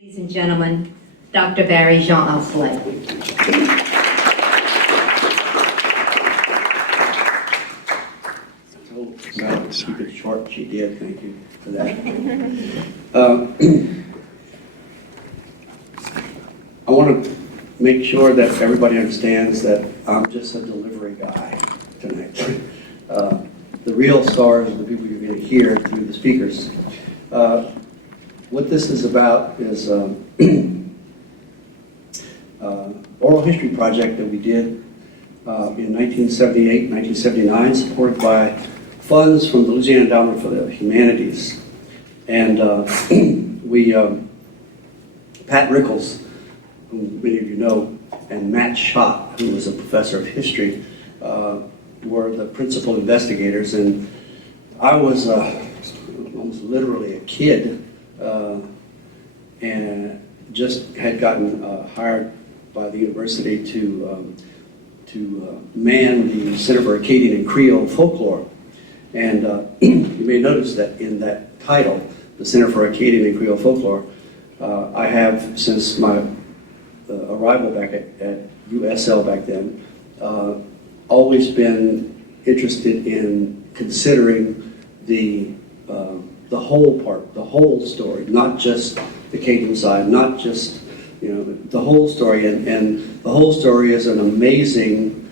Ladies and gentlemen, Dr. Barry Jean Alsley. Keep it short, she did, thank you for that. I want to make sure that everybody understands that I'm just a delivery guy tonight. The real stars are the people you're going to hear through the speakers. What this is about is oral history project that we did in 1978, 1979, supported by funds from the Louisiana Endowment for the Humanities. And Pat Rickles, who many of you know, and Matt Schott, who was a professor of history, were the principal investigators. And I was almost literally a kid and just had gotten hired by the university to man the Center for Acadian and Creole Folklore. And you may notice that in that title, the Center for Acadian and Creole Folklore, I have, since my arrival back at USL back then, always been interested in considering the whole part, the whole story, not just the Acadian side, not just, the whole story. And the whole story is an amazing,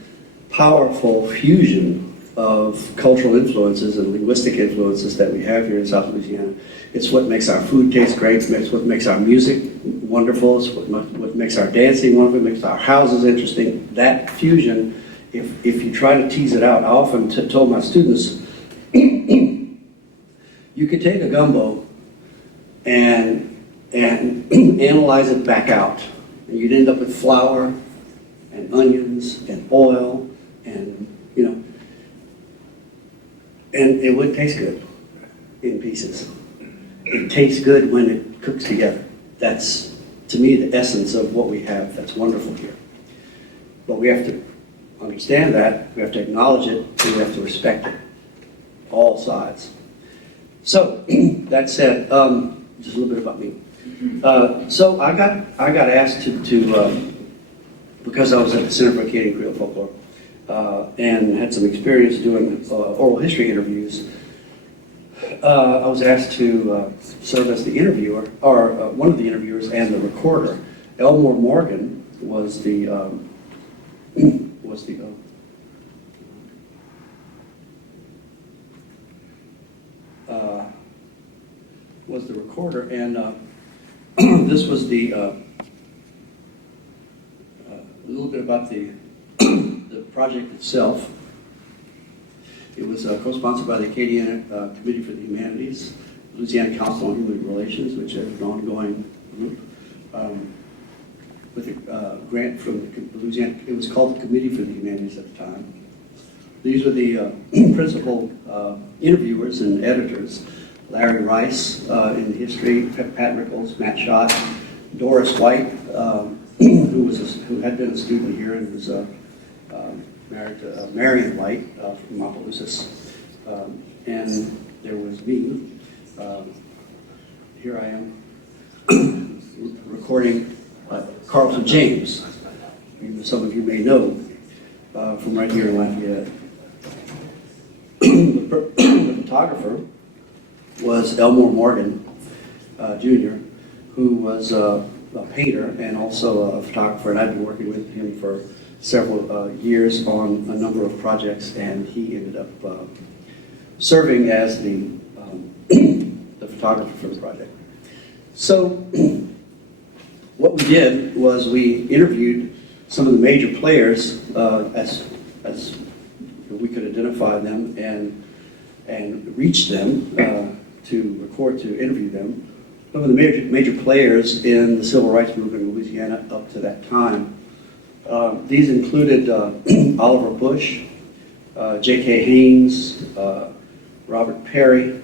powerful fusion of cultural influences and linguistic influences that we have here in South Louisiana. It's what makes our food taste great, it's what makes our music wonderful, it's what makes our dancing wonderful, it makes our houses interesting. That fusion, if you try to tease it out, I often told my students, you could take a gumbo and analyze it back out, and you'd end up with flour and onions and oil and and it would taste good in pieces. It tastes good when it cooks together. That's, to me, the essence of what we have that's wonderful here. But we have to understand that, we have to acknowledge it, and we have to respect it, all sides. So, that said, just a little bit about me. So I got asked to because I was at the Center for Acadian Creole Folklore, and had some experience doing oral history interviews. I was asked to serve as the interviewer, or one of the interviewers and the recorder. Elmore Morgan was the recorder, and this was a little bit about the project itself. It was co-sponsored by the Acadian Community for the Humanities, Louisiana Council on Human Relations, which is an ongoing group, with a grant from the Louisiana. It was called the Committee for the Humanities at the time. These were the principal interviewers and editors: Larry Rice in history, Pat Rickles, Matt Schott, Doris White, who had been a student here and was married to Marion White from Opelousas, and there was me. Here I am recording Carlton James, some of you may know from right here in Lafayette. The photographer was Elmore Morgan, Jr., who was a painter and also a photographer, and I've been working with him for several years on a number of projects, and he ended up serving as the photographer for the project. So what we did was we interviewed some of the major players as we could identify them and reach them to record, to interview them. Some of the major players in the civil rights movement in Louisiana up to that time. These included Oliver Bush, J.K. Haynes, Robert Perry,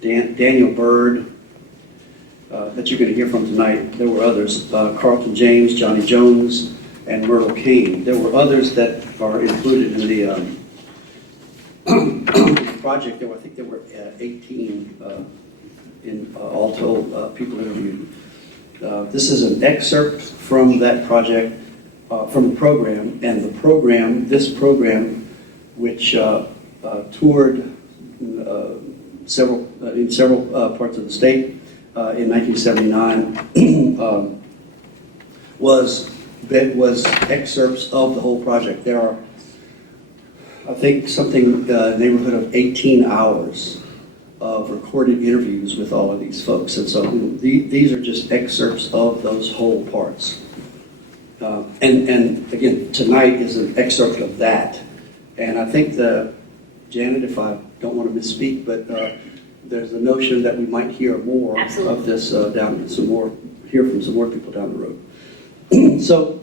Daniel Byrd, that you're going to hear from tonight. There were others, Carlton James, Johnny Jones, and Myrtle Kane. There were others that are included in the project. I think there were 18 in all told people interviewed. This is an excerpt from that project, from the program, and this program, which toured in several parts of the state in 1979, was excerpts of the whole project. There are, I think, something neighborhood of 18 hours of recorded interviews with all of these folks, and so these are just excerpts of those whole parts. And again, tonight is an excerpt of that. And I think Janet, if I don't want to misspeak, but there's a notion that we might hear more Absolutely. of this hear from some more people down the road. So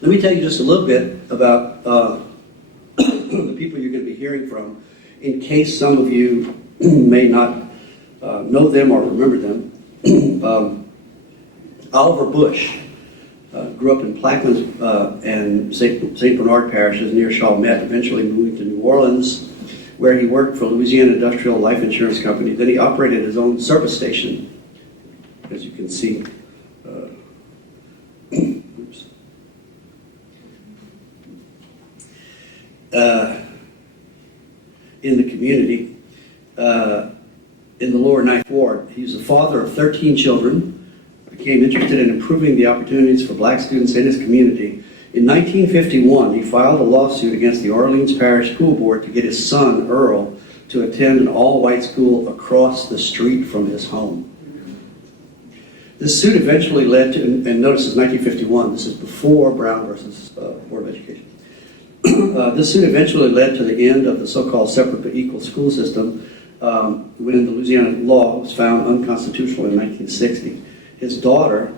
let me tell you just a little bit about the people you're going to be hearing from, in case some of you may not know them or remember them. Oliver Bush grew up in Plaquemines and St. Bernard parishes near Chalmette, eventually moving to New Orleans, where he worked for Louisiana Industrial Life Insurance Company. Then he operated his own service station, as you can see. In the community, in the lower Ninth Ward. He was the father of 13 children, became interested in improving the opportunities for black students in his community. In 1951, he filed a lawsuit against the Orleans Parish School Board to get his son, Earl, to attend an all-white school across the street from his home. This suit eventually led to, and notice it's 1951, this is before Brown versus Board of Education. This suit eventually led to the end of the so-called separate but equal school system when the Louisiana law was found unconstitutional in 1960. His daughter,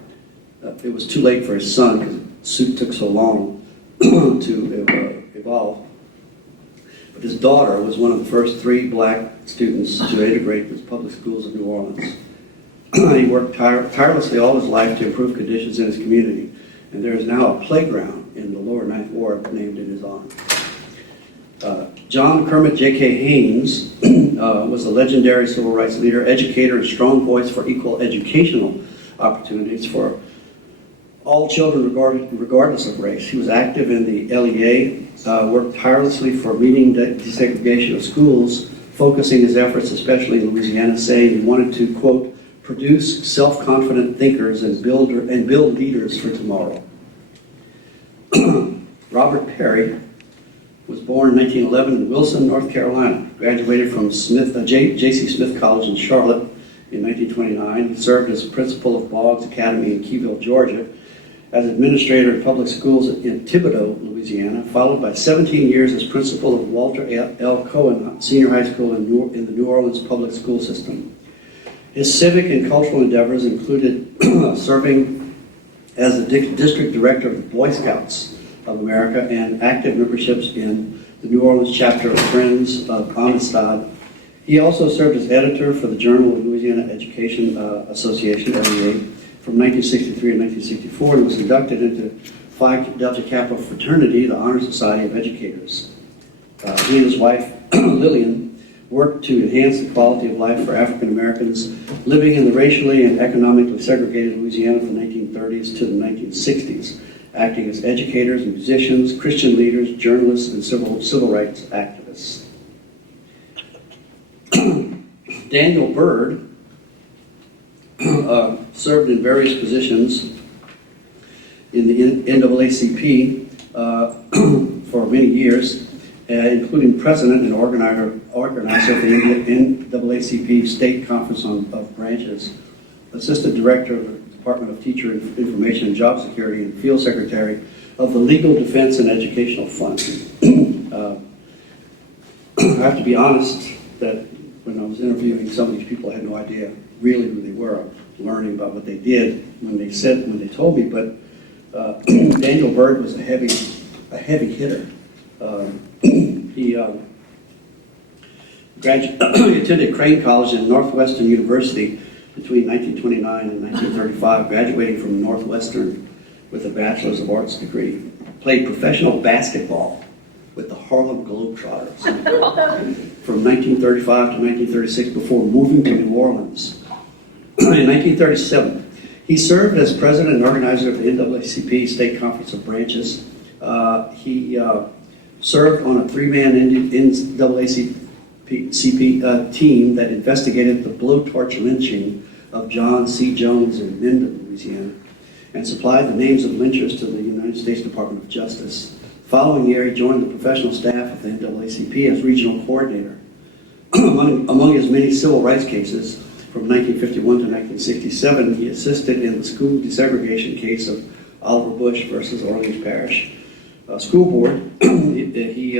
it was too late for his son because the suit took so long to evolve, but his daughter was one of the first 3 black students to integrate the public schools of New Orleans. He worked tirelessly all his life to improve conditions in his community, and there is now a playground in the lower Ninth Ward named in his honor. John Kermit J.K. Haynes was a legendary civil rights leader, educator, and strong voice for equal educational opportunities for all children regardless of race. He was active in the LEA, worked tirelessly for meeting desegregation of schools, focusing his efforts especially in Louisiana, saying he wanted to, quote, produce self-confident thinkers and build leaders for tomorrow. Robert Perry was born in 1911 in Wilson, North Carolina. Graduated from J.C. Smith College in Charlotte in 1929. He served as principal of Boggs Academy in Keyville, Georgia, as administrator of public schools in Thibodaux, Louisiana, followed by 17 years as principal of Walter L. Cohen Senior High School in the New Orleans public school system. His civic and cultural endeavors included serving as the district director of the Boy Scouts of America and active memberships in the New Orleans chapter of Friends of Amistad. He also served as editor for the Journal of Louisiana Education Association, LEA, from 1963 to 1964, and was inducted into Phi Delta Kappa fraternity, the Honor Society of Educators. He and his wife, Lillian, worked to enhance the quality of life for African Americans living in the racially and economically segregated Louisiana from the 1930s to the 1960s, acting as educators, musicians, Christian leaders, journalists, and civil rights activists. Daniel Byrd served in various positions in the NAACP for many years, including president and organizer of the NAACP State Conference of Branches, assistant director of the Department of Teacher Information and Job Security, and field secretary of the Legal Defense and Educational Fund. I have to be honest that when I was interviewing some of these people, I had no idea really who they were. Learning about what they did when they told me, but Daniel Byrd was a heavy hitter. He attended Crane College and Northwestern University between 1929 and 1935, graduating from Northwestern with a Bachelor's of Arts degree. Played professional basketball with the Harlem Globetrotters from 1935 to 1936 before moving to New Orleans. In 1937, He served as president and organizer of the NAACP State Conference of Branches. He served on a three-man NAACP team that investigated the blowtorch lynching of John C. Jones in Minden, Louisiana, and supplied the names of lynchers to the United States Department of Justice. The following year, he joined the professional staff of the NAACP as regional coordinator. Among his many civil rights cases, from 1951 to 1967, he assisted in the school desegregation case of Oliver Bush versus Orleans Parish School Board. He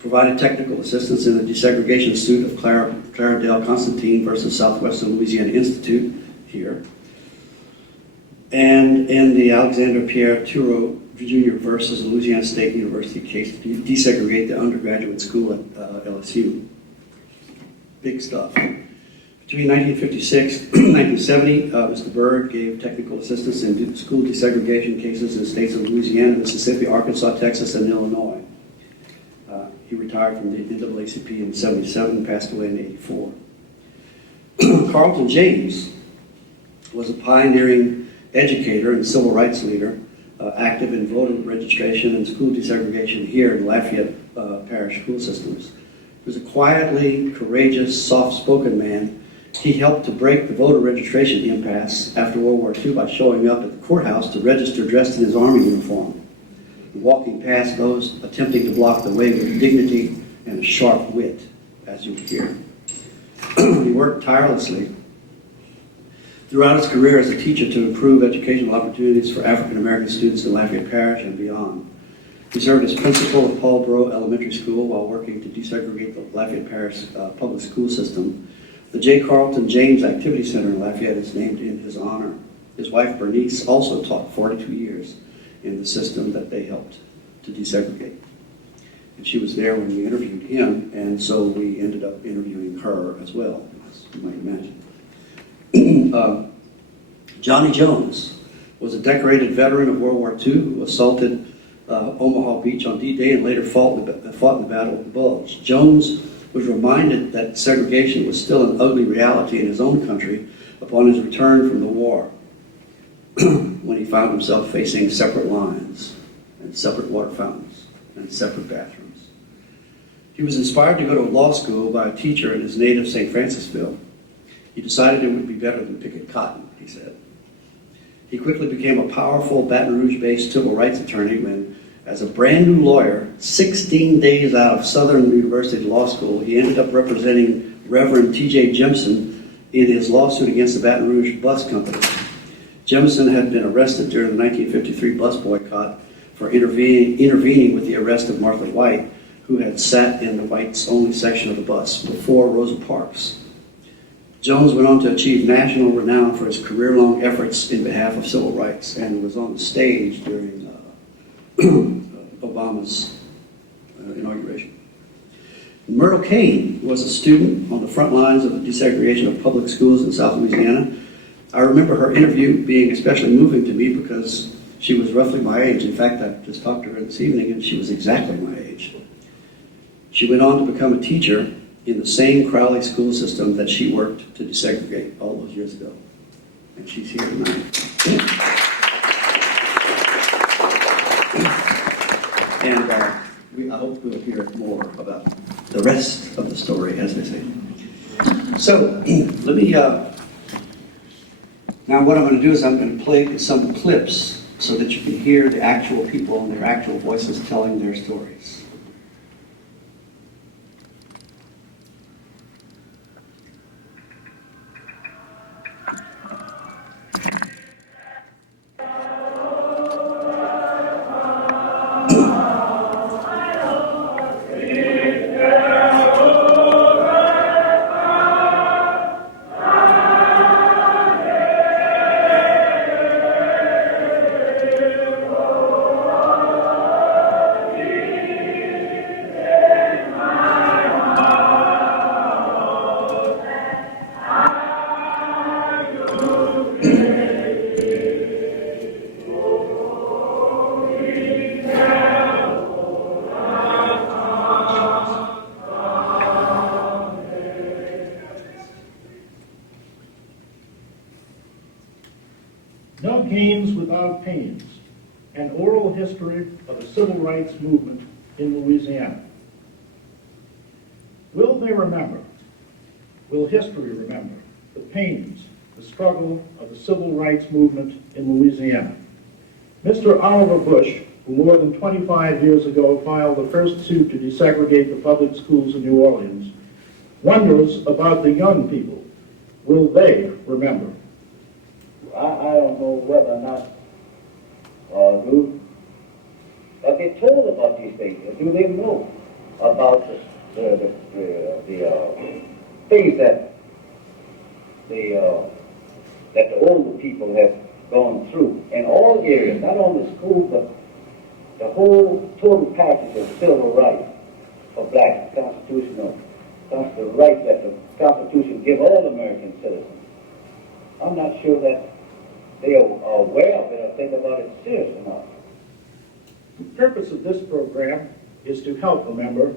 provided technical assistance in the desegregation suit of Claradale Constantine versus Southwestern Louisiana Institute here, and in the Alexander Pierre Thureau Jr. versus Louisiana State University case to desegregate the undergraduate school at LSU. Big stuff. Between 1956 and 1970, Mr. Byrd gave technical assistance in school desegregation cases in states of Louisiana, Mississippi, Arkansas, Texas, and Illinois. He retired from the NAACP in 1977 and passed away in 1984. Carlton James was a pioneering educator and civil rights leader, active in voter registration and school desegregation here in Lafayette Parish school systems. He was a quietly courageous, soft-spoken man. He helped to break the voter registration impasse after World War II by showing up at the courthouse to register dressed in his Army uniform, and walking past those attempting to block the way with dignity and a sharp wit, as you will hear. He worked tirelessly throughout his career as a teacher to improve educational opportunities for African American students in Lafayette Parish and beyond. He served as principal of Paul Breaux Elementary School while working to desegregate the Lafayette Parish public school system. The J. Carlton James Activity Center in Lafayette is named in his honor. His wife Bernice also taught 42 years in the system that they helped to desegregate. And she was there when we interviewed him, and so we ended up interviewing her as well, as you might imagine. Johnny Jones was a decorated veteran of World War II who assaulted Omaha Beach on D-Day and later fought in the Battle of the Bulge. Jones was reminded that segregation was still an ugly reality in his own country upon his return from the war, when he found himself facing separate lines and separate water fountains and separate bathrooms. He was inspired to go to law school by a teacher in his native St. Francisville. He decided it would be better than picking cotton, he said. He quickly became a powerful Baton Rouge-based civil rights attorney when, as a brand new lawyer, 16 days out of Southern University Law School, he ended up representing Reverend T.J. Jemison in his lawsuit against the Baton Rouge Bus Company. Jemison had been arrested during the 1953 bus boycott for intervening with the arrest of Martha White, who had sat in the whites-only section of the bus before Rosa Parks. Jones went on to achieve national renown for his career-long efforts in behalf of civil rights and was on the stage during Obama's inauguration. Myrtle Kane was a student on the front lines of the desegregation of public schools in South Louisiana. I remember her interview being especially moving to me because she was roughly my age. In fact, I just talked to her this evening and she was exactly my age. She went on to become a teacher in the same Crowley school system that she worked to desegregate all those years ago. And she's here tonight. And I hope we'll hear more about the rest of the story, as they say. So, let me, now what I'm going to do is I'm going to play some clips so that you can hear the actual people and their actual voices telling their stories. Pains, an oral history of the civil rights movement in Louisiana. Will they remember, will history remember, the pains, the struggle of the civil rights movement in Louisiana? Mr. Oliver Bush, who more than 25 years ago filed the first suit to desegregate the public schools in New Orleans, wonders about the young people. Will they remember? I don't know whether or not they told about these things. Do they know about the things that the older people have gone through in all areas, not only school, but the whole total package of civil rights for blacks, constitutional rights that the Constitution give all American citizens. I'm not sure that they are aware of it or think about it serious enough. The purpose of this program is to help remember,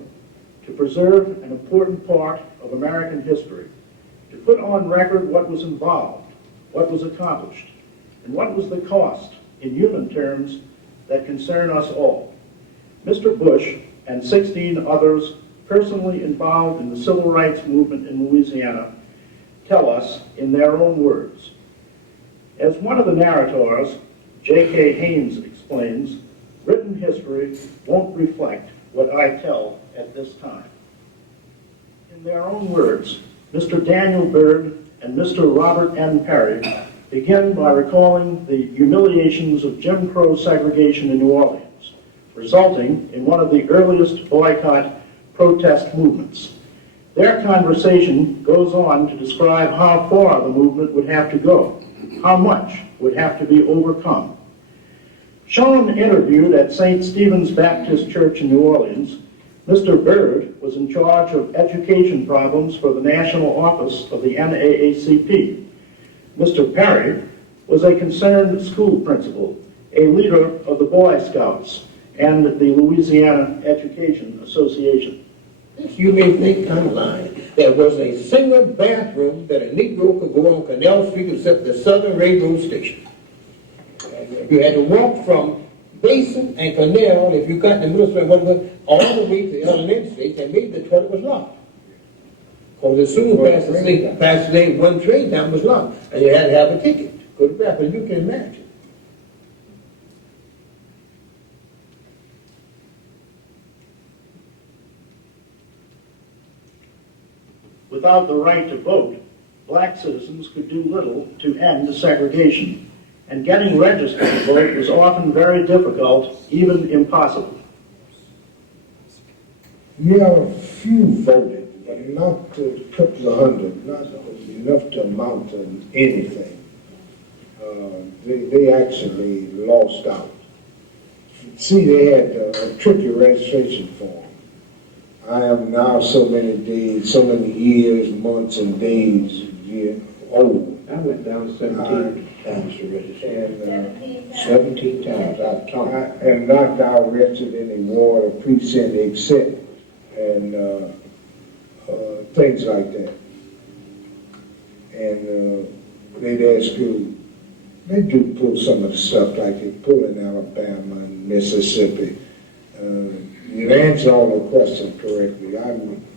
to preserve an important part of American history, to put on record what was involved, what was accomplished, and what was the cost in human terms that concern us all. Mr. Bush and 16 others personally involved in the civil rights movement in Louisiana tell us in their own words. As one of the narrators, J.K. Haynes, explains, written history won't reflect what I tell at this time. In their own words, Mr. Daniel Byrd and Mr. Robert N. Perry begin by recalling the humiliations of Jim Crow segregation in New Orleans, resulting in one of the earliest boycott protest movements. Their conversation goes on to describe how far the movement would have to go, how much would have to be overcome. Shown interviewed at St. Stephen's Baptist Church in New Orleans, Mr. Byrd was in charge of education problems for the national office of the NAACP. Mr. Perry was a concerned school principal, a leader of the Boy Scouts, and the Louisiana Education Association. You may think I'm lying. There was a single bathroom that a Negro could go on Canal Street except the Southern Railroad Station. You had to walk from Basin and Canal, if you got the middle street, all the way to the elementary state, and maybe the toilet was locked. Because as soon as past the day, one train down was locked, and you had to have a ticket to go to the bathroom. You can imagine. Without the right to vote, black citizens could do little to end segregation, and getting registered to vote was often very difficult, even impossible. Yeah, a few voted, but not a couple of hundred, not enough to amount to anything. They actually lost out. See, they had a tricky registration form. I am now so many days, so many years, months, and days old. I went down 17 times to register. 17 times. I am not now registered in any ward or precinct except and things like that. And they'd ask you, they do pull some of the stuff like they pull in Alabama and Mississippi. You answer all the questions correctly. I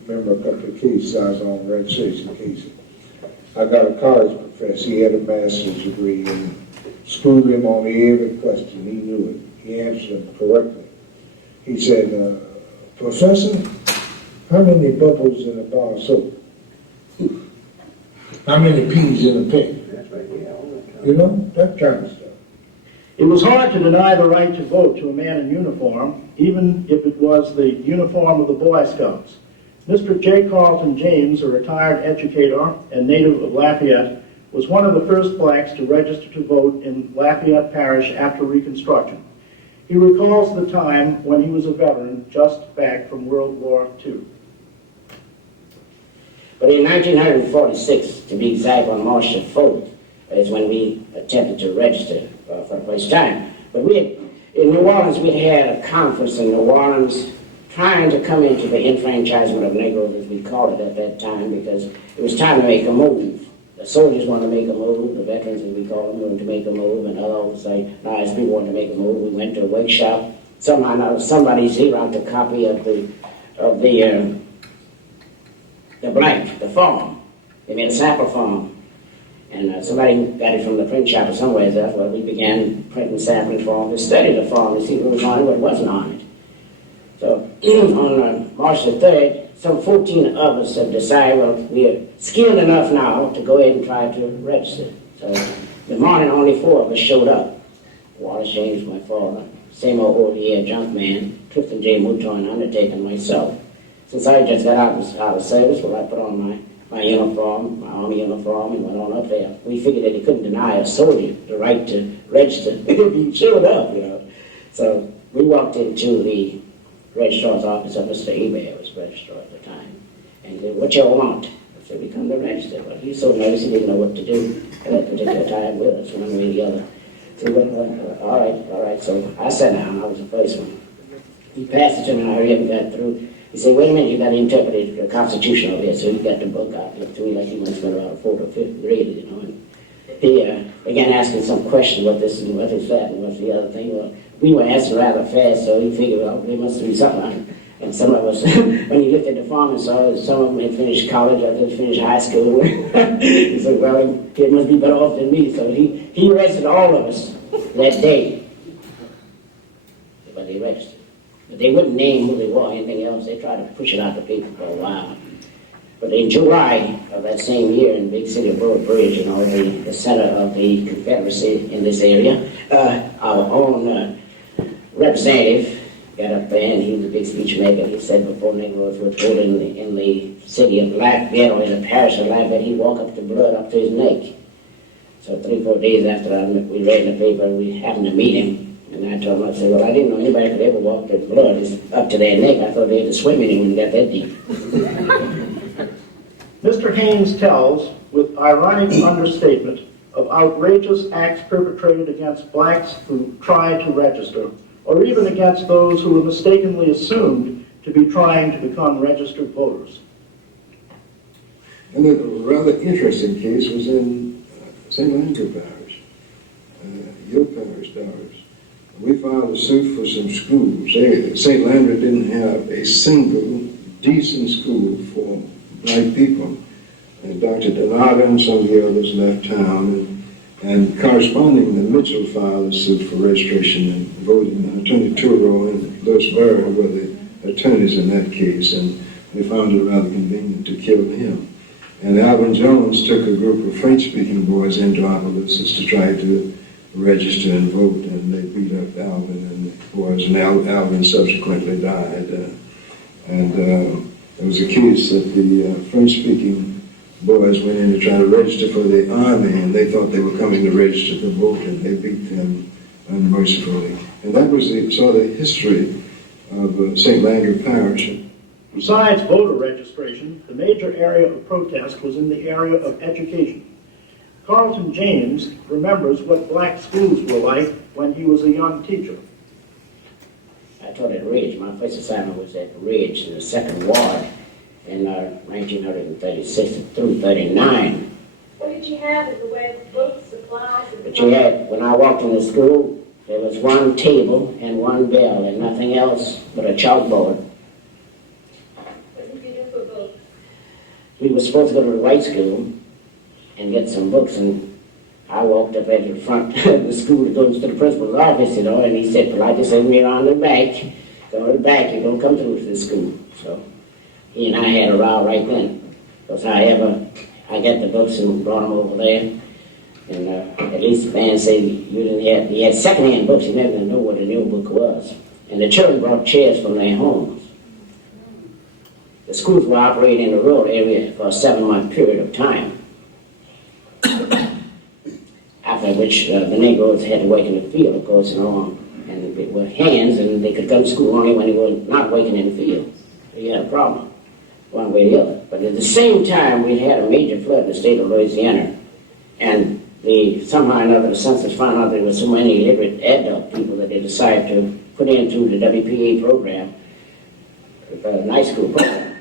remember a couple of cases I was on, registration cases. I got a college professor, he had a master's degree, and schooled him on every question. He knew it. He answered them correctly. He said, Professor, how many bubbles in a bar of soap? How many peas in a pen? That's right, yeah, all that kind of. You know, that kind of stuff. It was hard to deny the right to vote to a man in uniform, even if it was the uniform of the Boy Scouts. Mr. J. Carlton James, a retired educator and native of Lafayette, was one of the first blacks to register to vote in Lafayette Parish after Reconstruction. He recalls the time when he was a veteran just back from World War II. But in 1946, to be exact, on March the 4th, is when we attempted to register for the first time. But in New Orleans, we had a conference in New Orleans trying to come into the enfranchisement of Negroes, as we called it at that time, because it was time to make a move. the soldiers want to make a move, the veterans, as we call them, wanted to make a move, and others say, nice people want to make a move. We went to a workshop. Somehow somebody zeroed a copy of the blank, the form. They made a sample form. And somebody got it from the print shop or somewhere else. Well, we began printing sampling forms to study the form to see what was on it, what wasn't on it. So on March the 3rd, some 14 of us have decided, well, we're skilled enough now to go ahead and try to register. So the morning, only 4 of us showed up. Wallace James, my father, same old junk man, Clifton J. Mouton, Undertaker, and myself. Since I just got out of service, well, I put on my uniform, my army uniform, and went on up there. We figured that he couldn't deny a soldier the right to register if he showed up, you know. So we walked into the registrar's office of Mr. Ebay, was registrar at the time, and he said, "What y'all want?" I said, "We come to register." But he was so nervous he didn't know what to do at that particular time with us, one way or the other. So we went, all right. So I sat down, I was the first one. He passed it to me, and I hurried up and got through. He said, "Wait a minute, you got to interpret the Constitution over here." So he got the book out, looked through like he must have been about 4th or 5th grade, you know. And he began asking some questions, what this and what is that and what's the other thing. Well, we were answering rather fast, so he figured, well, there must be something. And some of us, when he looked at the form and saw that some of them had finished college, others had finished high school, he said, well, he must be better off than me. So he arrested all of us that day. But they registered. But they wouldn't name who they were or anything else. They tried to push it out to people for a while. But in July of that same year in the big city of Burr Bridge, you know, the center of the Confederacy in this area, our own representative got up there, and he was a big speech maker. He said before Negroes were killed in the city of Lafayette, or in the parish of Lafayette, he'd walk up to blood up to his neck. So 3 or 4 days after that, we read in the paper, we happened to meet him. And I told him, I said, well, I didn't know anybody could ever walk with blood up to their neck. I thought they had to swim in it when it got that deep. Mr. Haynes tells, with ironic understatement, of outrageous acts perpetrated against blacks who tried to register, or even against those who were mistakenly assumed to be trying to become registered voters. And a rather interesting case was in St. Landry Parish, your parish, Doris. We filed a suit for some schools. St. Landry didn't have a single decent school for black people. And Dr. Donato and some of the others left town, and corresponding, the Mitchell filed a suit for registration and voting. And Attorney Turo and Lewisburg were the attorneys in that case, and they found it rather convenient to kill him. And Alvin Jones took a group of French-speaking boys into Opelousas to try to register and vote, and they beat up Alvin and the boys, and Alvin subsequently died. There was a case that the French-speaking boys went in to try to register for the army, and they thought they were coming to register to vote, and they beat them unmercifully. And that was the sort of history of St. Landry Parish. Besides voter registration, the major area of protest was in the area of education. Carlton James remembers what black schools were like when he was a young teacher. I taught at Ridge. My first assignment was at Ridge in the 2nd Ward in 1936 through 39. What did you have in the way of books, supplies, and But you had, when I walked in the school, there was one table and one bell and nothing else but a chalkboard. What did you do for books? We were supposed to go to the white school and get some books, and I walked up at the front of the school to go to the principal's office, you know, and he said, politely send me around the back. Go to the back, you don't come through to the school. So he and I had a row right then. Because I got the books and brought them over there. And at least the man said he had secondhand books, he never knew what a new book was. And the children brought chairs from their homes. The schools were operating in the rural area for a 7-month period of time. After which the Negroes had to work in the field, of course, and they were hands, and they could come to school only when they were not working in the field. So you had a problem, one way or the other. But at the same time, we had a major flood in the state of Louisiana, and somehow or another the census found out there were so many illiterate adult people that they decided to put into the WPA program, the night school program.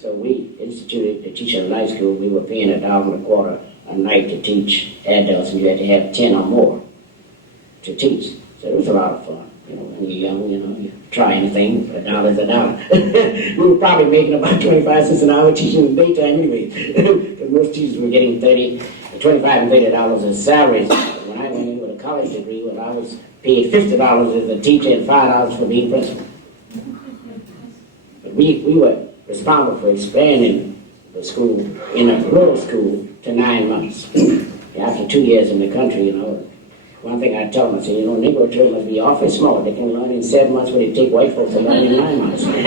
So we instituted the teacher of night school. We were paying $1.25 a night to teach adults, and you had to have 10 or more to teach. So it was a lot of fun. When you're young, you try anything, $1 is $1. We were probably making about 25 cents an hour teaching in the daytime anyway, because most teachers were getting $25 and $30 as salaries. When I went in with a college degree, well, I was paid $50 as a teacher and $5 for being principal. But we were responsible for expanding the school in a rural school to 9 months. After 2 years in the country, one thing I tell them, I say, Negro children must be awfully smart. They can learn in 7 months what it take white folks to learn in 9 months. In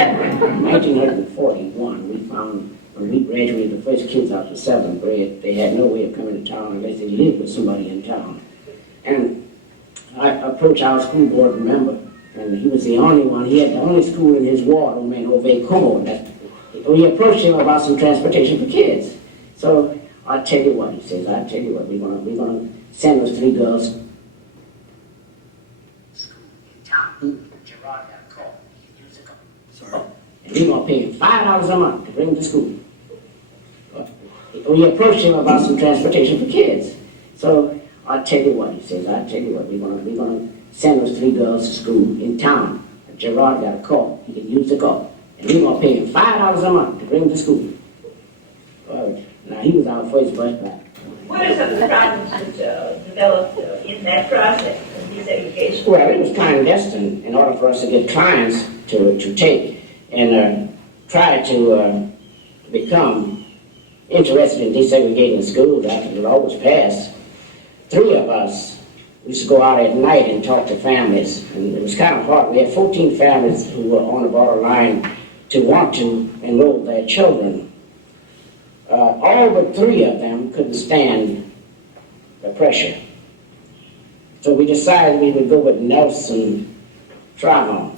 1941, we found when we graduated the first kids out of 7th grade, they had no way of coming to town unless they lived with somebody in town. And I approached our school board member, and he was the only one. He had the only school in his ward, a man over Como. We approached him about some transportation for kids. So I tell you what, he says, we're gonna send those 3 girls. Gerard got a call. Sorry. And we're going to pay him $5 a month to bring them to school. We approached him about some transportation for kids. So I tell you what, he says, we're going to send those 3 girls to school in town. Gerard got a car. He can use the car. And we're going to pay him $5 a month to bring them to school. Well, now he was our first bus back. What are some of the problems that developed in that process of desegregation? Well, it was clandestine in order for us to get clients to take and try to become interested in desegregating the schools after the law was passed. 3 of us used to go out at night and talk to families, and it was kind of hard. We had 14 families who were on the borderline to want to enroll their children. All but 3 of them couldn't stand the pressure. So we decided we would go with Nelson Trahon.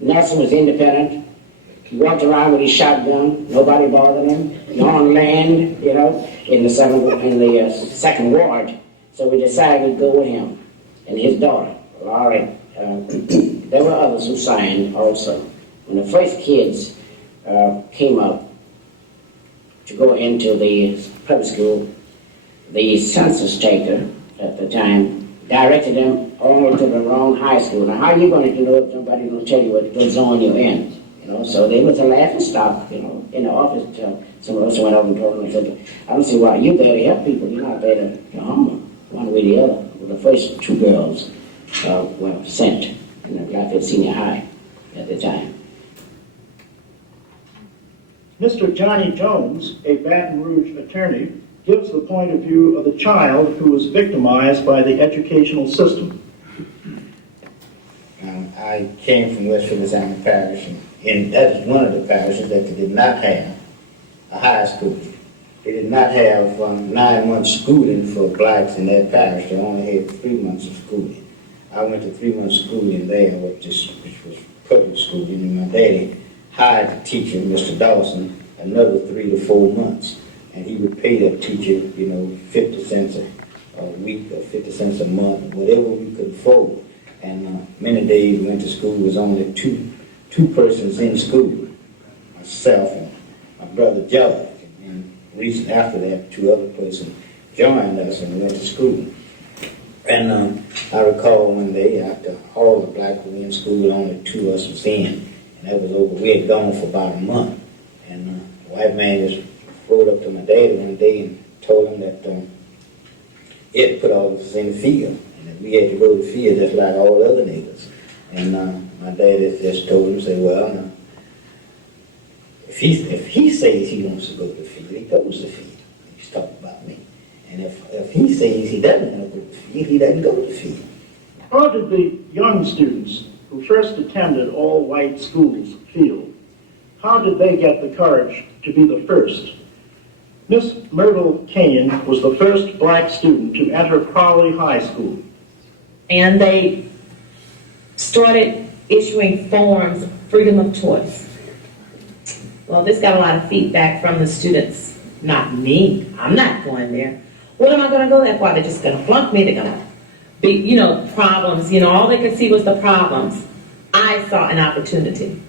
Nelson was independent. He walked around with his shotgun. Nobody bothered him. On land, in the second ward. So we decided we'd go with him and his daughter, Laurie. There were others who signed also. When the first kids came up to go into the public school, the census taker at the time directed them all to the wrong high school. Now, how are you going to know if nobody's going to tell you what zone you're in? So they was a laughing stock, in the office. Some of us went over and told them, I said, I don't see why you're there to help people. You're not there to harm them, one way or the other. Well, the first 2 girls were sent in the Lafayette Senior High at the time. Mr. Johnny Jones, a Baton Rouge attorney, gives the point of view of the child who was victimized by the educational system. I came from West Louisiana Parish, and that is one of the parishes that they did not have a high school. They did not have 9 months schooling for blacks in that parish. They only had 3 months of schooling. I went to 3 months schooling there, which was public schooling, and my daddy hired a teacher, Mr. Dawson, another 3 to 4 months. And he would pay that teacher, 50 cents a week or 50 cents a month, whatever we could afford. And many days we went to school, there was only two persons in school, myself and my brother George. And recently after that, 2 other persons joined us and we went to school. And I recall one day after all the blacks were in school, only 2 of us was in. And that was over. We had gone for about a month. And the white man just rode up to my daddy one day and told him that he had put all of us in the field. And that we had to go to the field just like all other niggas. And my daddy just told him, said, well, now, if he says he wants to go to the field, he goes to the field. He's talking about me. And if he says he doesn't want to go to the field, he doesn't go to the field. How did the young students who first attended all-white schools feel? How did they get the courage to be the first? Miss Myrtle Kane was the first black student to enter Crowley High School. And they started issuing forms of freedom of choice. Well, this got a lot of feedback from the students. Not me. I'm not going there. What am I going to go there for? They're just going to flunk me. They're going to be, problems. All they could see was the problems. I saw an opportunity.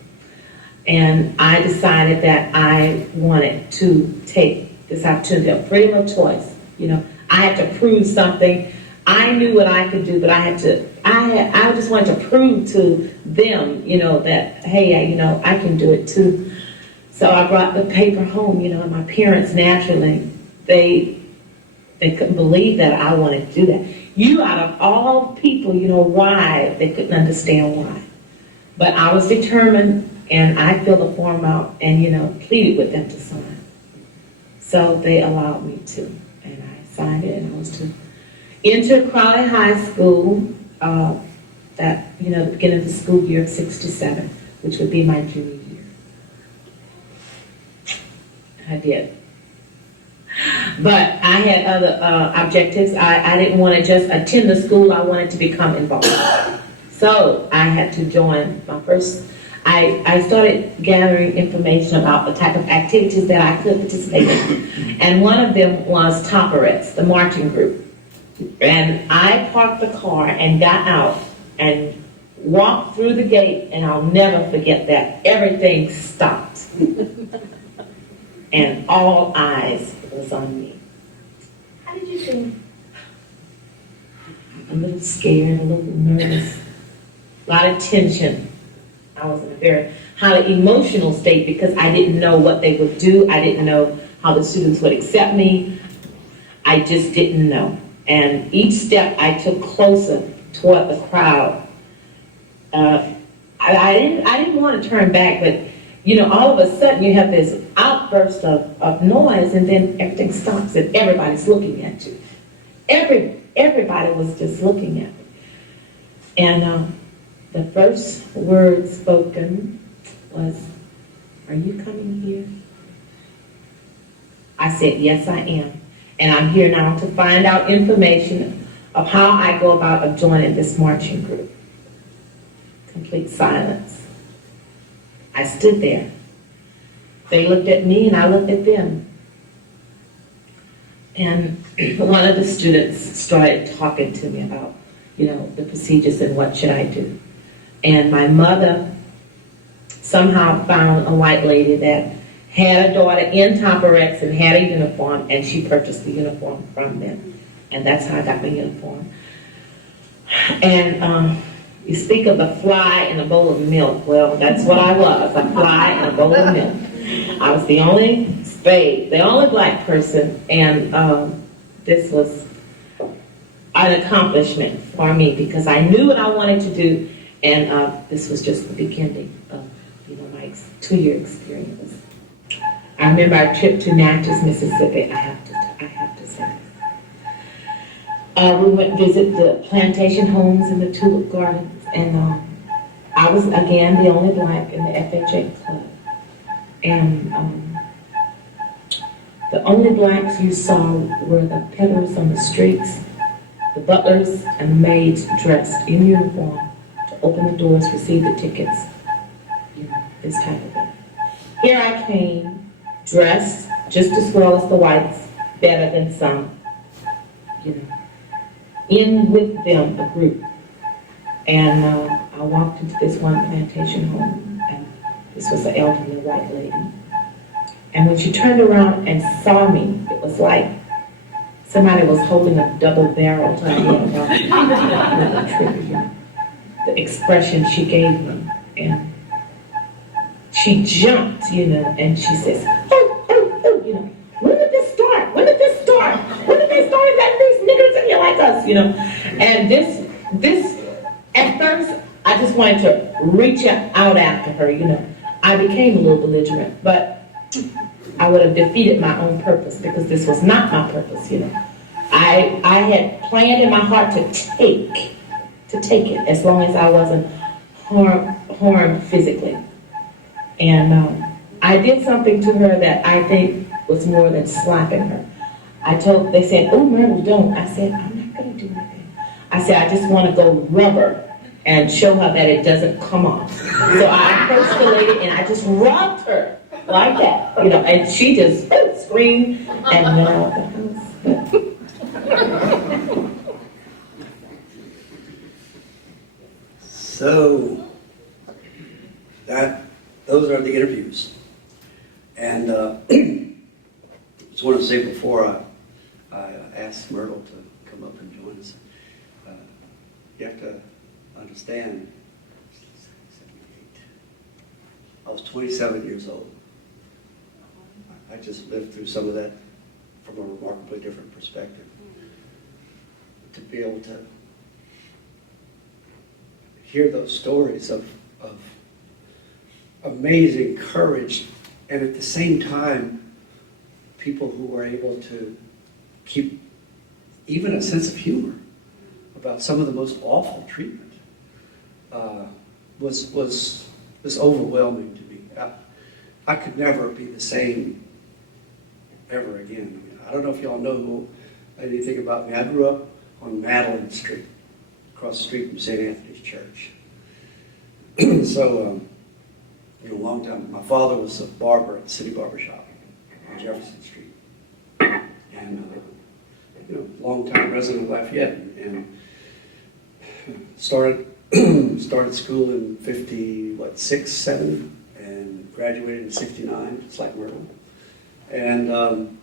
And I decided that I wanted to take this opportunity of freedom of choice You know, I had to prove something. I knew what I could do, but I just wanted to prove to them, you know, that, hey, you know, I can do it too. So I brought the paper home, you know, and my parents naturally, they couldn't believe that I wanted to do that. You, out of all people, you know, why? They couldn't understand why. But I was determined, and I filled the form out and, you know, pleaded with them to sign. So they allowed me to, and I signed it, and I was to enter Crowley High School, that, you know, the beginning of the school year of 67, which would be my junior year. I did. But I had other objectives. I didn't want to just attend the school, I wanted to become involved. So I had to join my first, I started gathering information about the type of activities that I could participate in. And one of them was Topperettes, the marching group. And I parked the car and got out and walked through the gate, and I'll never forget that. Everything stopped. And all eyes was on me. How did you feel? A little scared, a little nervous, a lot of tension. I was in a very highly emotional state because I didn't know what they would do. I didn't know how the students would accept me. I just didn't know. And each step I took closer toward the crowd. I didn't want to turn back, but you know, all of a sudden you have this outburst of noise, and then everything stops and everybody's looking at you. Everybody was just looking at me. And the first word spoken was, "Are you coming here?" I said, "Yes, I am. And I'm here now to find out information of how I go about joining this marching group." Complete silence. I stood there. They looked at me and I looked at them. And one of the students started talking to me about, you know, the procedures and what should I do. And my mother somehow found a white lady that had a daughter in Topperettes and had a uniform, and she purchased the uniform from them. And that's how I got my uniform. And you speak of the fly in a bowl of milk. Well, that's what I was, a fly in a bowl of milk. I was the only the only black person, and this was an accomplishment for me because I knew what I wanted to do, and this was just the beginning of, you know, my 2-year experience. I remember our trip to Natchez, Mississippi. I have to say this. We went to visit the plantation homes and the tulip gardens, and I was again the only black in the FHA club. And the only blacks you saw were the peddlers on the streets, the butlers and the maids dressed in uniform to open the doors, receive the tickets, you know, this type of thing. Here I came, dressed just as well as the whites, better than some, you know, in with them, a group. And I walked into this one plantation home, and this was an elderly white lady. And when she turned around and saw me, it was like somebody was holding a double barrel to her head. The expression she gave me. And she jumped, you know, and she says, "Oh, oh, oh, you know, when did this start? When did this start? When did they start letting these niggers in here like us, you know?" And this, at first, I just wanted to reach out after her, you know. I became a little belligerent, but I would have defeated my own purpose because this was not my purpose, you know. I had planned in my heart to take it as long as I wasn't harmed physically. And I did something to her that I think was more than slapping her. They said, "Oh, Myrtle, don't." I said, "I'm not going to do anything." I said, "I just want to go rubber and show her that it doesn't come off." So I approached the lady and I just rubbed her like that, you know, and she just screamed and went out the house. So those are the interviews. And just want to say before I asked Myrtle to come up and join us. You have to understand, I was 27 years old. I just lived through some of that from a remarkably different perspective. To be able to hear those stories of amazing courage, and at the same time, people who were able to keep even a sense of humor about some of the most awful treatment was overwhelming to me. I could never be the same ever again. I mean, I don't know if y'all know anything about me. I grew up on Madeline Street, across the street from St. Anthony's Church. So, a long time. My father was a barber at the City Barber Shop on Jefferson Street, and long time resident of Lafayette, and started school in 56, 7, and graduated in 69, just like Myrtle. And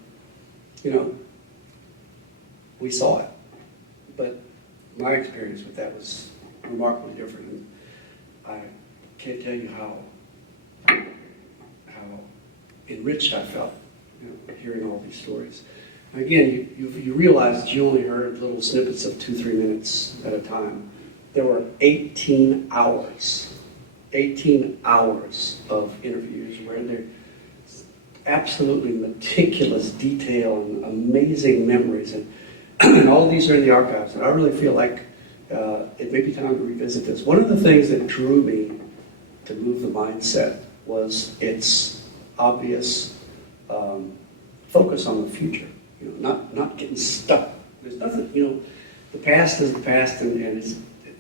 we saw it, but my experience with that was remarkably different, and I can't tell you how enriched I felt, hearing all these stories. Again, you realize that you only heard little snippets of 2-3 minutes at a time. There were 18 hours of interviews where there's absolutely meticulous detail and amazing memories, and all of these are in the archives, and I really feel like it may be time to revisit this. One of the things that drew me to Move the Mindset was its obvious focus on the future. Not getting stuck. There's nothing, the past is the past, and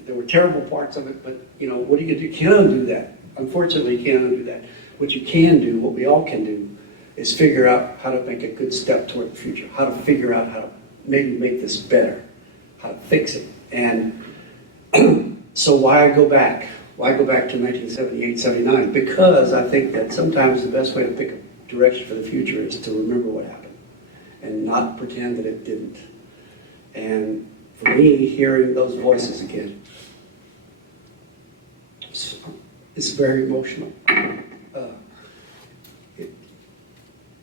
there were terrible parts of it, but, what are you going to do? You can't undo that. Unfortunately, you can't undo that. What you can do, what we all can do, is figure out how to make a good step toward the future, how to figure out how to maybe make this better, how to fix it. And so why go back? Why go back to 1978, 79? Because I think that sometimes the best way to pick a direction for the future is to remember what happened and not pretend that it didn't. And for me, hearing those voices again, it's very emotional.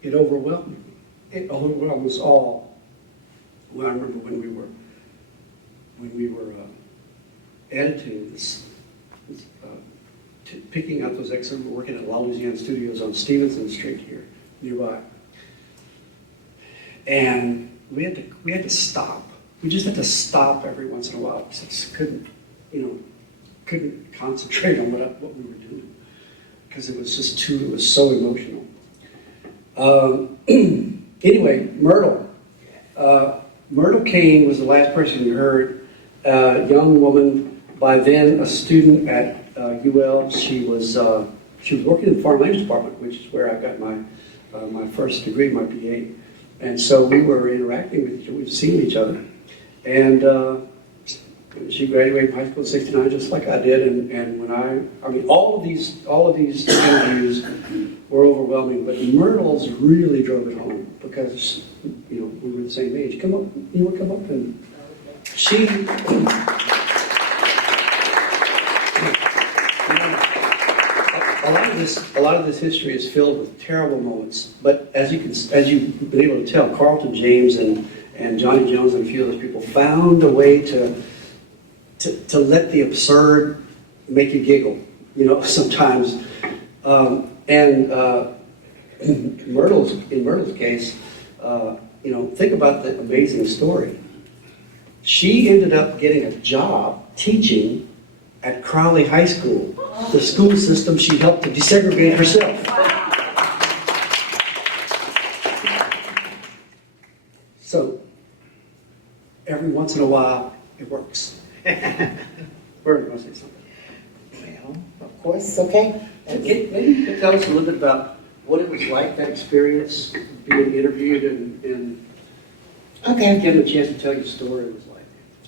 It overwhelmed me. It overwhelmed us all. Well, I remember when we were editing this, picking out those excerpts. We were working at Louisiana Studios on Stevenson Street here, nearby. And we had to stop. We just had to stop every once in a while because I just couldn't concentrate on what we were doing because it was so emotional. Anyway, Myrtle. Myrtle Kane was the last person you heard. Young woman, by then a student at UL. She was working in the Foreign Language Department, which is where I got my first degree, my BA. And so we were interacting with each other. We've seen each other. And she graduated from high school in 69, just like I did. And when I mean, all of these interviews were overwhelming, but Myrtle's really drove it home because, we were the same age. Come up, you want to come up? And she, a lot of this history is filled with terrible moments. But as you've been able to tell, Carlton James and Johnny Jones and a few of those people found a way to let the absurd make you giggle, sometimes. In Myrtle's case, think about the amazing story. She ended up getting a job teaching at Crowley High School, the school system she helped to desegregate herself. So, every once in a while, it works. We're going to say something. Well, of course, okay. Maybe you could tell us a little bit about what it was like, that experience, being interviewed and Okay. getting a chance to tell your story was like.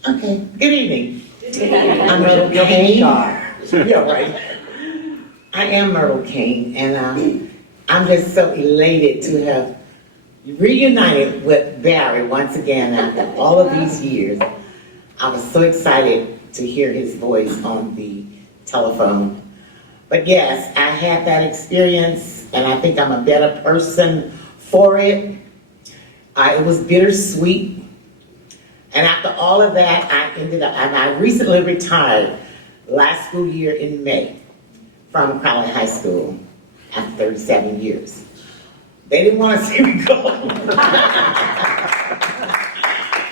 Okay. Good evening. I'm Myrtle Kane. Yeah, right. I am Myrtle Kane, and I'm just so elated to have reunited with Barry once again after all of these years. I was so excited to hear his voice on the telephone. But yes, I had that experience, and I think I'm a better person for it. It was bittersweet. And after all of that, I recently retired last school year in May from Crowley High School after 37 years. They didn't want to see me go.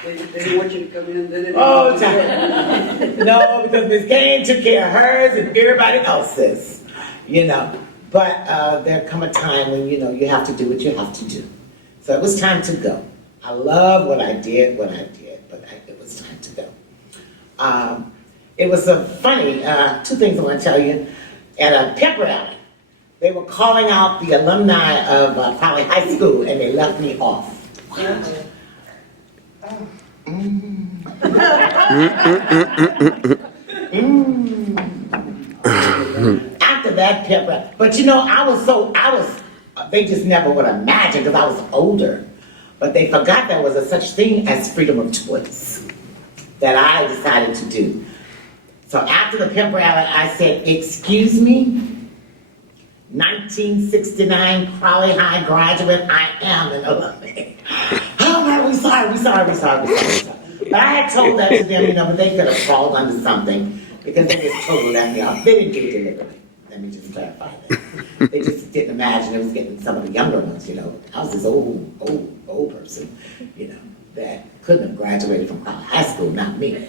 They didn't want you to come in, they didn't Oh, want you to no, because Miss Kane took care of hers and everybody else's, you know. But there come a time when, you know, you have to do what you have to do. So it was time to go. I love what I did, but it was time to go. It was a funny, two things I want to tell you. At a pep rally, they were calling out the alumni of Crowley High School, and they left me off. After that pep rally, but you know, they just never would imagine because I was older, but they forgot there was a such thing as freedom of choice that I decided to do. So after the pep rally, I said, "Excuse me, 1969 Crowley High graduate, I am an alumni." Oh man, we sorry. But I had told that to them, you know, but they could have called under something because they just totally left me off. They didn't do it deliberately. Let me just clarify that. They just didn't imagine it was getting some of the younger ones, you know. I was this old person, you know, that couldn't have graduated from Crowley High School, not me.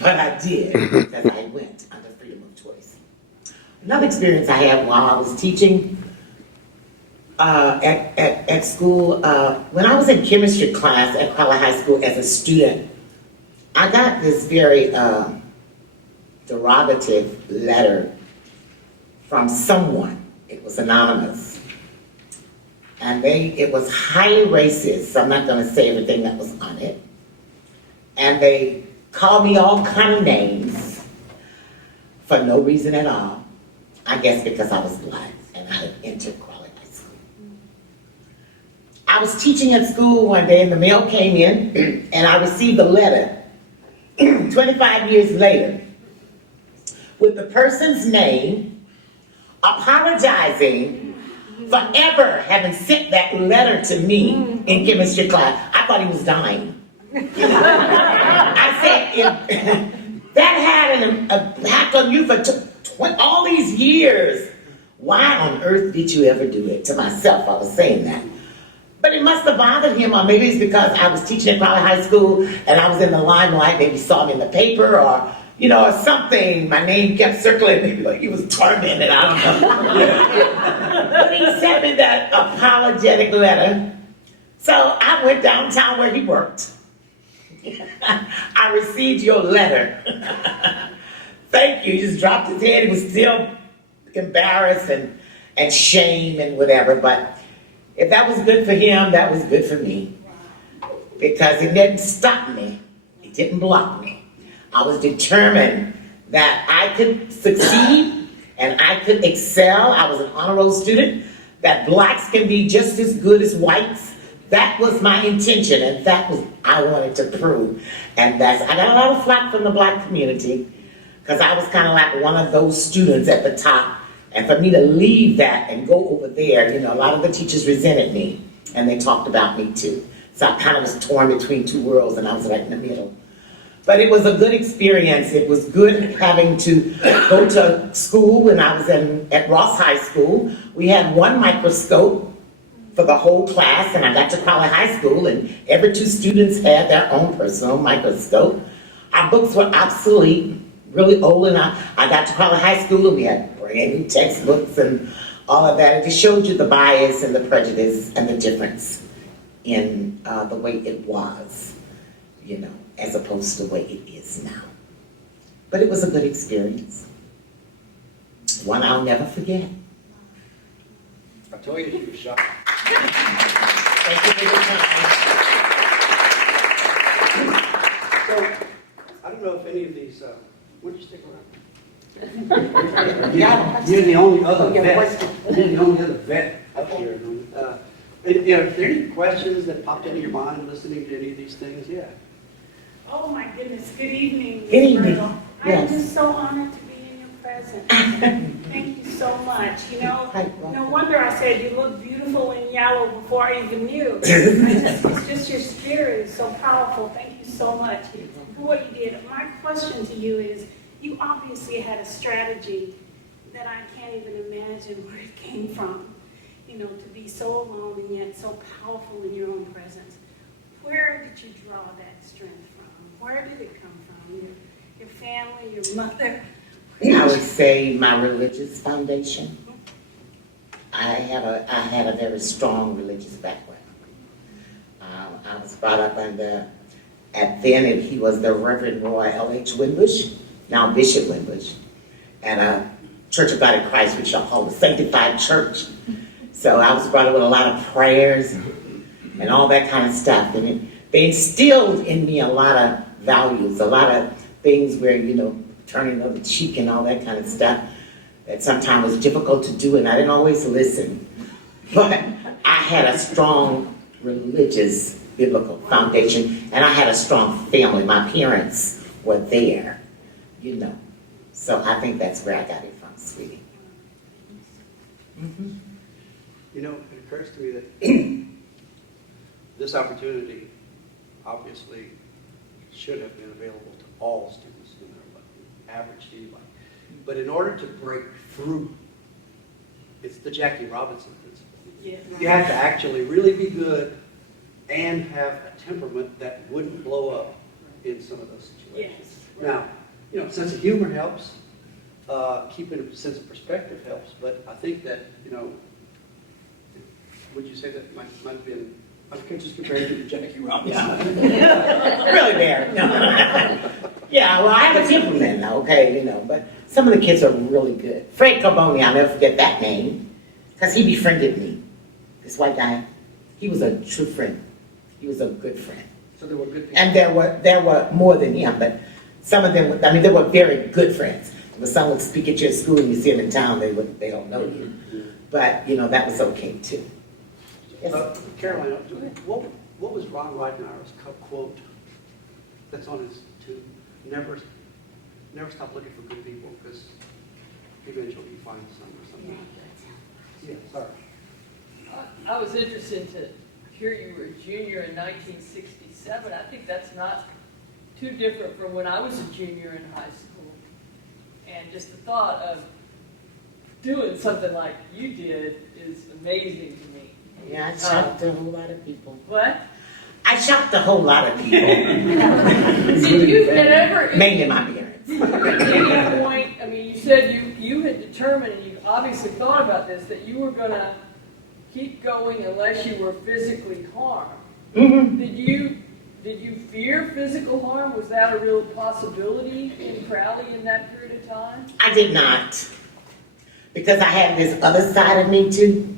But I did, because I went under freedom of choice. Another experience I had while I was teaching at school, when I was in chemistry class at Crowley High School as a student, I got this very derogative letter from someone. It was anonymous. And it was highly racist, so I'm not going to say everything that was on it. And they called me all kind of names for no reason at all. I guess because I was black and I had entered Crowley High School. I was teaching at school one day and the mail came in and I received a letter 25 years later with the person's name apologizing for ever having sent that letter to me in chemistry class. I thought he was dying. I said, if that had an impact on you for all these years, why on earth did you ever do it? To myself, I was saying that. But it must have bothered him, or maybe it's because I was teaching at Crowley High School and I was in the limelight, maybe saw me in the paper or, you know, or something. My name kept circulating, maybe like he was tormented, I don't know. But he sent me that apologetic letter. So I went downtown where he worked. I received your letter. Thank you. He just dropped his head. He was still embarrassed and shame and whatever. But if that was good for him, that was good for me. Because it didn't stop me. It didn't block me. I was determined that I could succeed and I could excel. I was an honor roll student. That blacks can be just as good as whites. That was my intention, and that was I wanted to prove. And I got a lot of flack from the black community because I was kind of like one of those students at the top. And for me to leave that and go over there, you know, a lot of the teachers resented me, and they talked about me too. So I kind of was torn between two worlds, and I was right in the middle. But it was a good experience. It was good having to go to school when I was at Ross High School. We had one microscope for the whole class, and I got to Crowley High School, and every two students had their own personal microscope. Our books were obsolete, really old, and I got to Crowley High School, and we had brand new textbooks and all of that. It just showed you the bias and the prejudice and the difference in the way it was, you know, as opposed to the way it is now. But it was a good experience. One I'll never forget. I told you you were shocked. Thank you for your time. So, I don't know if any of these, would you stick around? You're the only other vet. You're the only other vet up here. Are there any questions that popped into your mind listening to any of these things? Yeah. Oh my goodness, good evening. Good evening. Myrtle. Yes. I'm just so honored to be in your presence. Thank you so much. You know, no wonder I said you look beautiful in yellow before I even knew. It's just your spirit is so powerful. Thank you so much for what you did. My question to you is, you obviously had a strategy that I can't even imagine where it came from. You know, to be so alone and yet so powerful in your own presence. Where did you draw that strength from? Where did it come from? Your family, your mother? I would say my religious foundation. I had a very strong religious background. I was brought up under, at then he was the Reverend Roy L.H. Winbush, now Bishop Winbush, at a Church of God in Christ, which I call the Sanctified Church. So I was brought up with a lot of prayers and all that kind of stuff. And they instilled in me a lot of values, a lot of things where, you know, turning the other cheek and all that kind of stuff that sometimes was difficult to do, and I didn't always listen. But I had a strong religious, biblical foundation, and I had a strong family. My parents were there, you know. So I think that's where I got it from, sweetie. Mm-hmm. You know, it occurs to me that this opportunity obviously should have been available to all students, no matter what, average anybody. But in order to break through, it's the Jackie Robinson principle. Yeah. You have to actually really be good and have a temperament that wouldn't blow up in some of those situations. Yes. Now, you know, sense of humor helps. Keeping a sense of perspective helps. But I think that, you know, would you say that might have been, I'm just comparing you to Jackie Robinson. Yeah. Really bad. No. Yeah, well, I have a temperament, okay, you know, but some of the kids are really good. Fred Carboni, I'll never forget that name, because he befriended me. This white guy, he was a true friend. He was a good friend. So there were good people. And there were more than him, but some of them, I mean, they were very good friends. When someone would speak at your school and you see them in town, they don't know you. But, you know, that was okay, too. Yes. Carolina, what was Ron Ridenour's quote that's on his tube? Never stop looking for good people, because eventually you find some or something. Yeah, sorry. I was interested to hear you were a junior in 1967. I think that's not too different from when I was a junior in high school. And just the thought of doing something like you did is amazing to me. Yeah, I shocked a whole lot of people. What? I shocked a whole lot of people. Did you ever... Mainly my parents. At any point, I mean, you said you had determined, and you obviously thought about this, that you were going to keep going unless you were physically harmed. Mm-hmm. Did you fear physical harm? Was that a real possibility in Crowley in that period of time? I did not. Because I had this other side of me, too.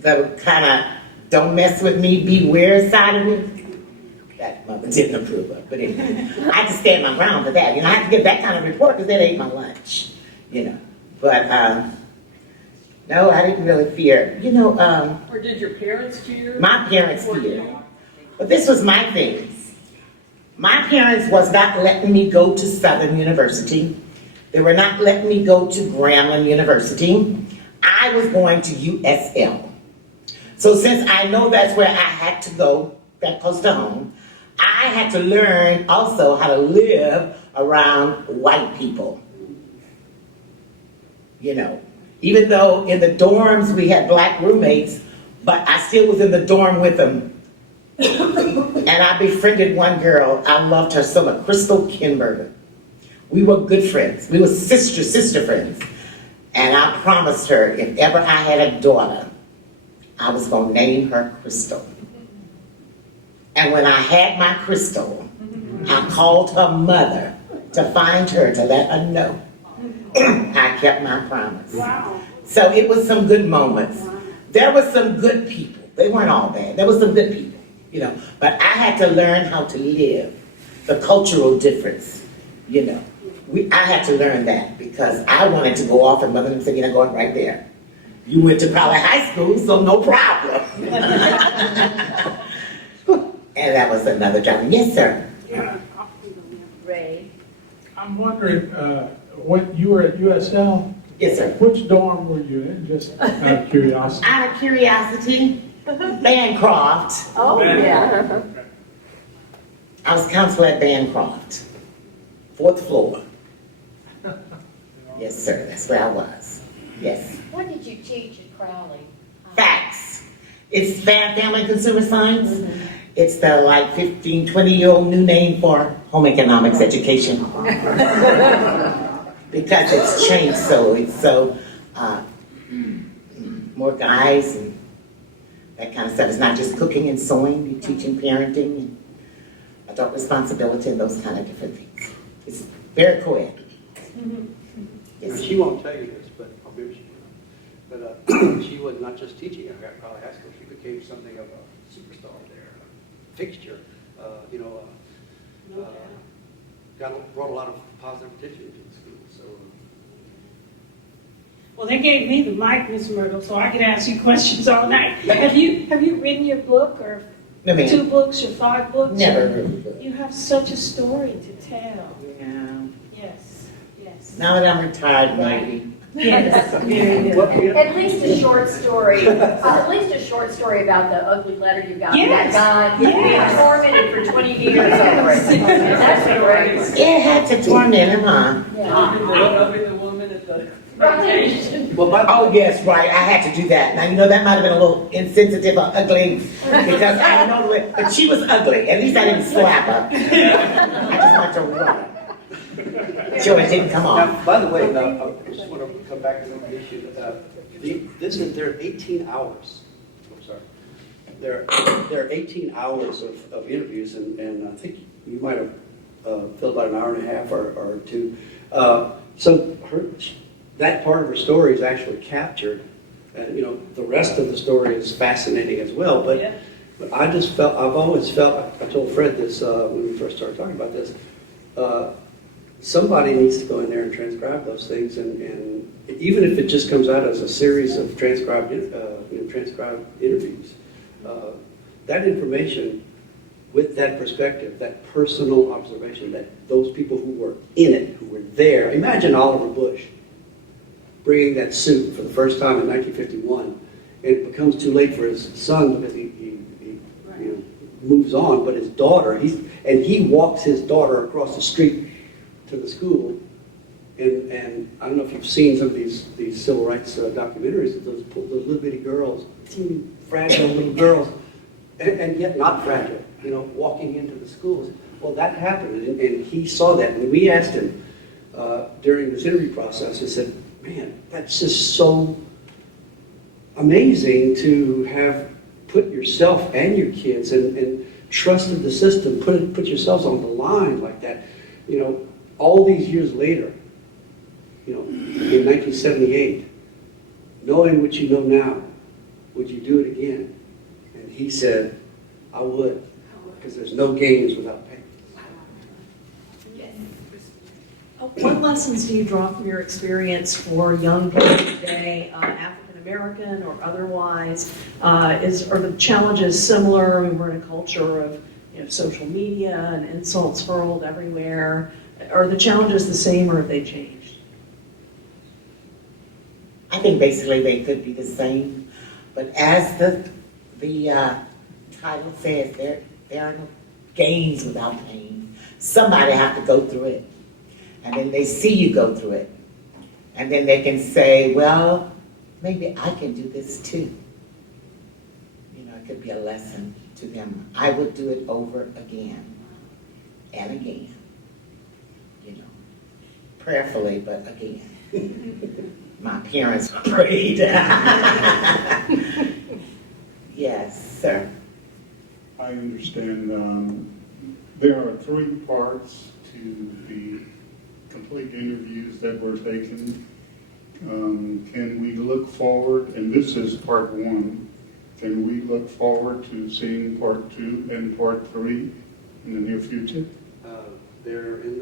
The kind of don't mess with me, beware side of me. That mother didn't approve of. But anyway, I had to stand my ground for that. You know, I had to get that kind of report because that ate my lunch. You know. But no, I didn't really fear. You know, or did your parents fear? My parents feared. But this was my thing. My parents was not letting me go to Southern University. They were not letting me go to Grambling University. I was going to USL. So since I know that's where I had to go, that close to home, I had to learn also how to live around white people. You know, even though in the dorms we had black roommates, but I still was in the dorm with them. And I befriended one girl. I loved her so much, Crystal Kinberger. We were good friends. We were sister friends. And I promised her if ever I had a daughter, I was going to name her Crystal. And when I had my Crystal, I called her mother to find her to let her know. I kept my promise. Wow. So it was some good moments. There were some good people. They weren't all bad. There were some good people, you know. But I had to learn how to live the cultural difference, you know, I had to learn that because I wanted to go off and mother said, you're not going right there. You went to probably high school, so no problem. And that was another job. Yes, sir. Yeah. Ray. I'm wondering, when you were at USL, Yes, sir. which dorm were you in, just out of curiosity? Out of curiosity, Bancroft. Oh, yeah. I was counselor at Bancroft, 4th floor. Yes, sir, that's where I was. Yes. What did you teach at Crowley? Facts. It's family and consumer science. It's the like 15, 20-year-old new name for home economics education. Because it's changed so, it's so, more guys and that kind of stuff. It's not just cooking and sewing, you're teaching parenting and adult responsibility and those kind of different things. It's very co-ed. Yes. She won't tell you this, but I'll be sure. But she was not just teaching at Crowley High School. She became something of a superstar there, a fixture. Brought a lot of positive attention to the school. So. Well, they gave me the mic, Ms. Myrtle, so I could ask you questions all night. Have you written your book, or No, ma'am. 2 books, or 5 books? Never really. You have such a story to tell. Yeah. Yes, yes. Now that I'm retired, maybe. Yes, very good. At least a short story. At least a short story about the ugly letter you got. Yes. That guy Yes. tormented for 20 years over it. That's great. It had to torment him, huh? Rubbing the woman at the Right. Well, Oh, yes, right. I had to do that. Now, you know, that might have been a little insensitive or ugly because I don't know the way, but she was ugly. At least I didn't slap her. I just went to run. Sure, it didn't come off. Now, by the way, I just want to come back to the issue. There are 18 hours. I'm sorry. There are 18 hours of interviews, and I think you might have filled about an hour and a half or 2. So that part of her story is actually captured, and the rest of the story is fascinating as well. But I just felt, I've always felt, I told Fred this when we first started talking about this. Somebody needs to go in there and transcribe those things, and even if it just comes out as a series of transcribed interviews, that information with that perspective, that personal observation, that those people who were in it, who were there. Imagine Oliver Bush bringing that suit for the first time in 1951, and it becomes too late for his son because he moves on, but his daughter, he walks his daughter across the street to the school, and I don't know if you've seen some of these civil rights documentaries of those little bitty girls, teeny fragile little girls, and yet not fragile, walking into the schools. Well, that happened, and he saw that, and we asked him during this interview process, I said, man, that's just so amazing to have put yourself and your kids and trusted the system, put yourselves on the line like that. All these years later, in 1978, knowing what you know now, would you do it again? And he said, I would, because there's no games without pain. What lessons do you draw from your experience for young people today, African American or otherwise? Are the challenges similar? I mean, we're in a culture of social media and insults hurled everywhere. Are the challenges the same, or have they changed? I think basically they could be the same, but as the title says, there are no gains without pain. Somebody have to go through it, and then they see you go through it, and then they can say, well, maybe I can do this too. It could be a lesson to them. I would do it over again and again. Prayerfully, but again. My parents prayed. Yes, sir. I understand there are 3 parts to the complete interviews that were taken. Can we look forward, and this is part 1, can we look forward to seeing part 2 and part 3 in the near future? They're in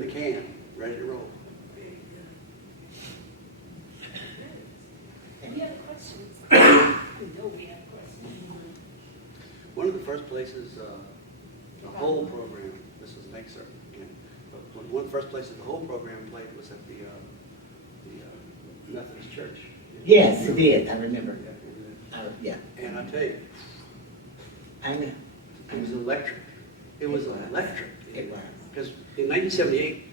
the can. ready to roll. Any other questions? I know we have questions. One of the first places, the whole program, this was next certain, but one of the first places the whole program played was at the Methodist Church. Yes, it did, I remember. Yeah. And I tell you, I know. it was electric. It was electric. It was. Because in 1978,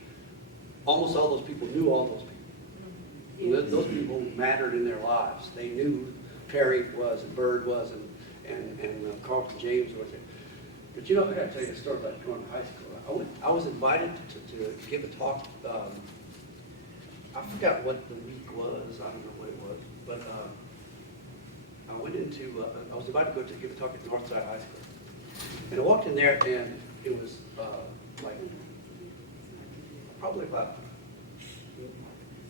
almost all those people knew all those people. Those people mattered in their lives. They knew who Perry was, and Bird was, and Carlton James was. But you know, I got to tell you a story about going to high school. I was invited to give a talk. I forgot what the week was. I don't know what it was, but I went into. I was invited to go to give a talk at Northside High School, and I walked in there, and it was like probably about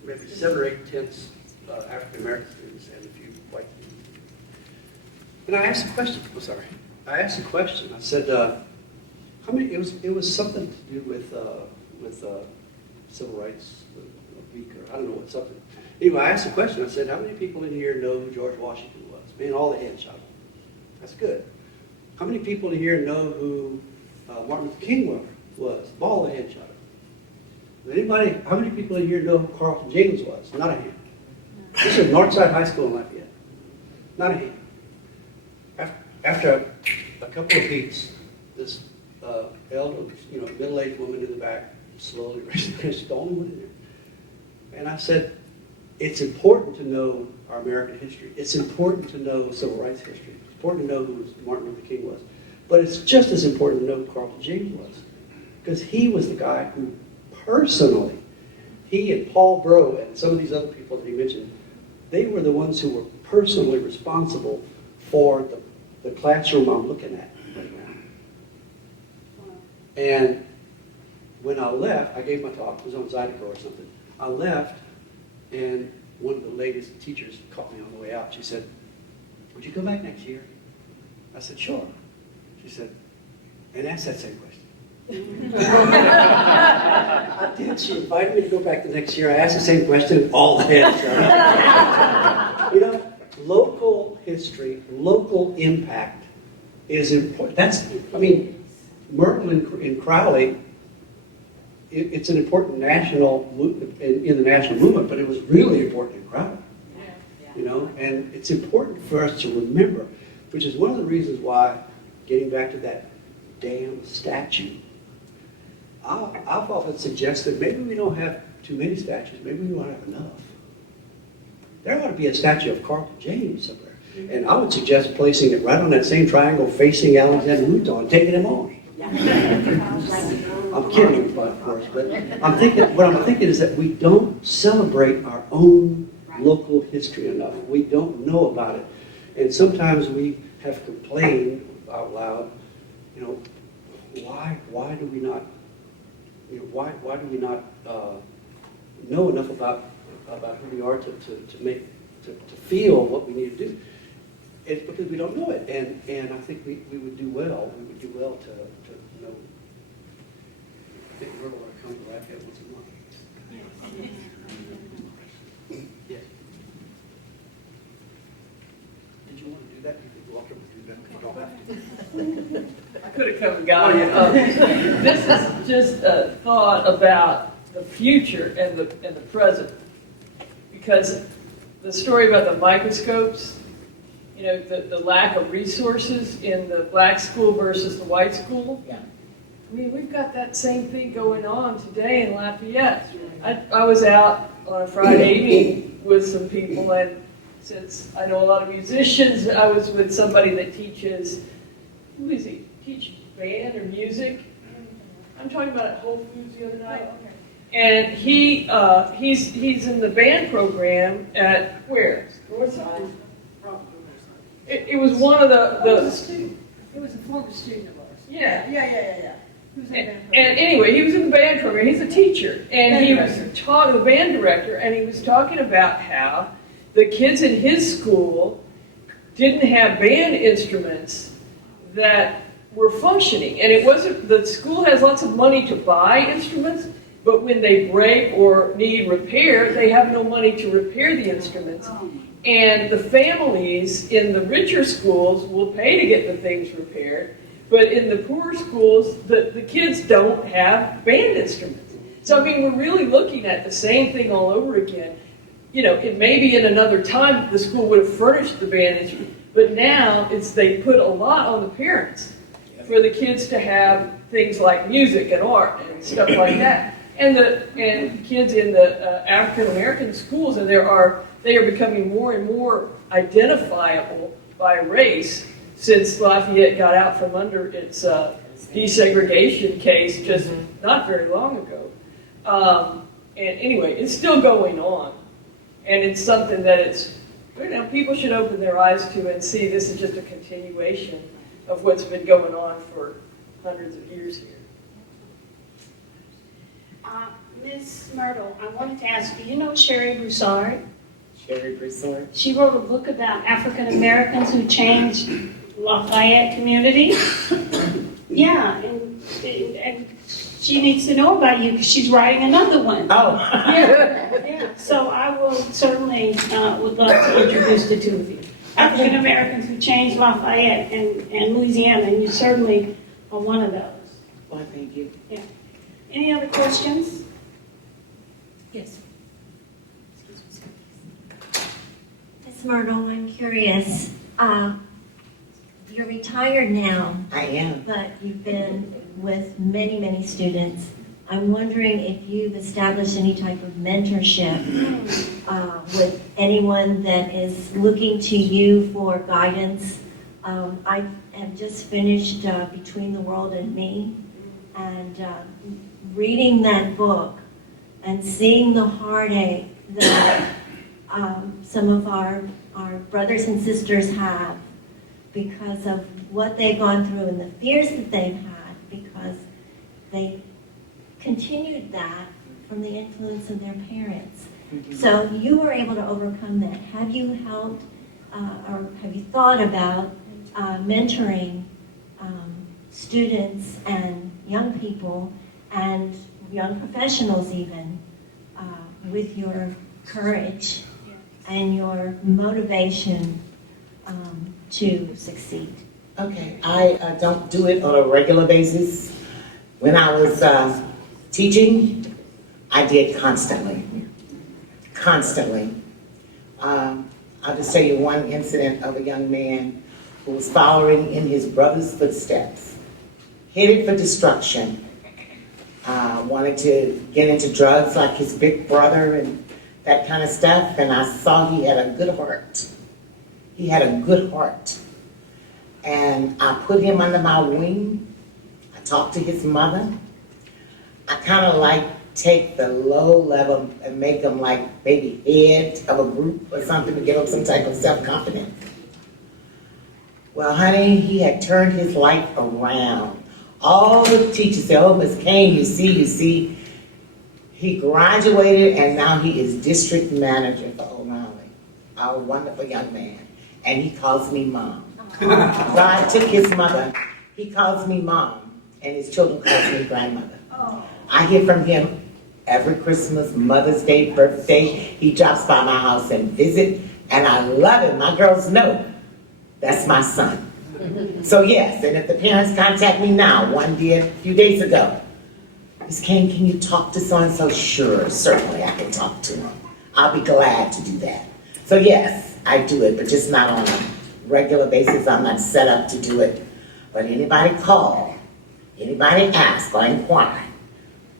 maybe 7 or 8 tenths African American students and a few white students. And I asked a question. Oh, sorry. I asked a question. I said, "How many?" It was something to do with civil rights week, or I don't know what something. Anyway, I asked a question. I said, "How many people in here know who George Washington was?" Man, all the hands shot up. That's good. How many people in here know who Martin Luther King was? All the hands shot up. Anybody? How many people in here know who Carlton James was? Not a hand. This is Northside High School in Lafayette. Not a hand. After a couple of beats, this elder, middle-aged woman in the back slowly raised her hand. She's the only one in there. And I said, it's important to know our American history. It's important to know civil rights history. It's important to know who Martin Luther King was. But it's just as important to know who Carlton James was. Because he was the guy who personally, he and Paul Bro and some of these other people that he mentioned, they were the ones who were personally responsible for the classroom I'm looking at right now. And when I left, I gave my talk, it was on Zydeco or something. I left, and one of the ladies, teachers, caught me on the way out. She said, "Would you come back next year?" I said, "Sure." She said, "And ask that same question." I did. She invited me to go back the next year. I asked the same question, all the hands shot up. Local history, local impact is important. Myrtle and Crowley, it's an important national, in the national movement, but it was really important in Crowley. And it's important for us to remember, which is one of the reasons why, getting back to that damn statue, I've often suggested maybe we don't have too many statues, maybe we don't have enough. There ought to be a statue of Carlton James somewhere. And I would suggest placing it right on that same triangle facing Alexander Luthor and taking him on. I'm kidding, of course, but what I'm thinking is that we don't celebrate our own local history enough. We don't know about it. And sometimes we have complained out loud, why do we not, why do we not know enough about who we are to feel what we need to do? It's because we don't know it, and I think we would do well. We would do well to know. I think we're going to come to Lafayette once a month. Yes. Did you want to do that? You could walk up and do that. You don't have to. I could have come and got it. This is just a thought about the future and the present, because the story about the microscopes, the lack of resources in the black school versus the white school. Yeah. I mean, we've got that same thing going on today in Lafayette. I was out on a Friday evening with some people, and since I know a lot of musicians, I was with somebody that teaches, who is he? Teach band or music? I'm talking about at Whole Foods the other night. Oh, okay. And he's in the band program at where? Northside? It was one of the It was a former student of ours. yeah. Who's in that program? And anyway, he was in the band program. He's a teacher, and he was the band director, and he was talking about how the kids in his school didn't have band instruments that were functioning, and it wasn't. The school has lots of money to buy instruments, but when they break or need repair, they have no money to repair the instruments. And the families in the richer schools will pay to get the things repaired, but in the poorer schools, the kids don't have band instruments. So, I mean, we're really looking at the same thing all over again. You know, it maybe in another time the school would have furnished the band instrument, but now they put a lot on the parents for the kids to have things like music and art and stuff like that. And kids in the African American schools, and they are becoming more and more identifiable by race since Lafayette got out from under its desegregation case just not very long ago. And anyway, it's still going on, and it's something that people should open their eyes to and see this is just a continuation of what's been going on for hundreds of years here. Ms. Myrtle, I wanted to ask, do you know Sherry Broussard? Sherry Broussard? She wrote a book about African Americans who changed Lafayette community. Yeah, and she needs to know about you because she's writing another one. Oh. Yeah. So I will certainly would love to introduce the two of you. African Americans who changed Lafayette and Louisiana, and you certainly are one of those. Well, thank you. Yeah. Any other questions? Yes. Ms. Myrtle, I'm curious. You're retired now. I am. But you've been with many, many students. I'm wondering if you've established any type of mentorship with anyone that is looking to you for guidance. I have just finished Between the World and Me, and reading that book and seeing the heartache that some of our brothers and sisters have because of what they've gone through and the fears that they've had because they continued that from the influence of their parents. So you were able to overcome that. Have you helped or have you thought about mentoring students and young people and young professionals even with your courage and your motivation to succeed? Okay, I don't do it on a regular basis. When I was teaching, I did constantly. I'll just tell you one incident of a young man who was following in his brother's footsteps, headed for destruction, wanted to get into drugs like his big brother and that kind of stuff, and I saw he had a good heart. He had a good heart. And I put him under my wing. I talked to his mother. I kind of like take the low level and make him like maybe head of a group or something to give him some type of self-confidence. Well, honey, he had turned his life around. All the teachers said, oh, Miss Kane, you see. He graduated and now he is district manager for O'Reilly. A wonderful young man. And he calls me mom. God took his mother. He calls me mom. And his children calls me grandmother. I hear from him every Christmas, Mother's Day, birthday. He drops by my house and visit. And I love him. My girls know that's my son. So yes, and if the parents contact me now, one did a few days ago, Ms. Kane, can you talk to so-and-so? Sure, certainly I can talk to him. I'll be glad to do that. So yes, I do it, but just not on a regular basis. I'm not set up to do it. But anybody call, anybody ask or inquire,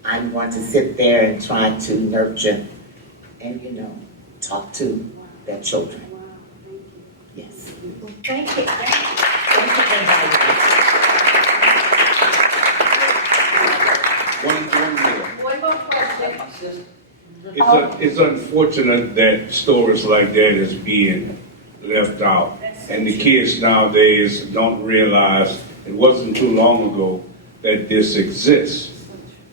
I'm going to sit there and try to nurture and, talk to their children. Yes. Thank you. Thank you for inviting me. One more question. It's unfortunate that stories like that is being left out. And the kids nowadays don't realize it wasn't too long ago that this exists.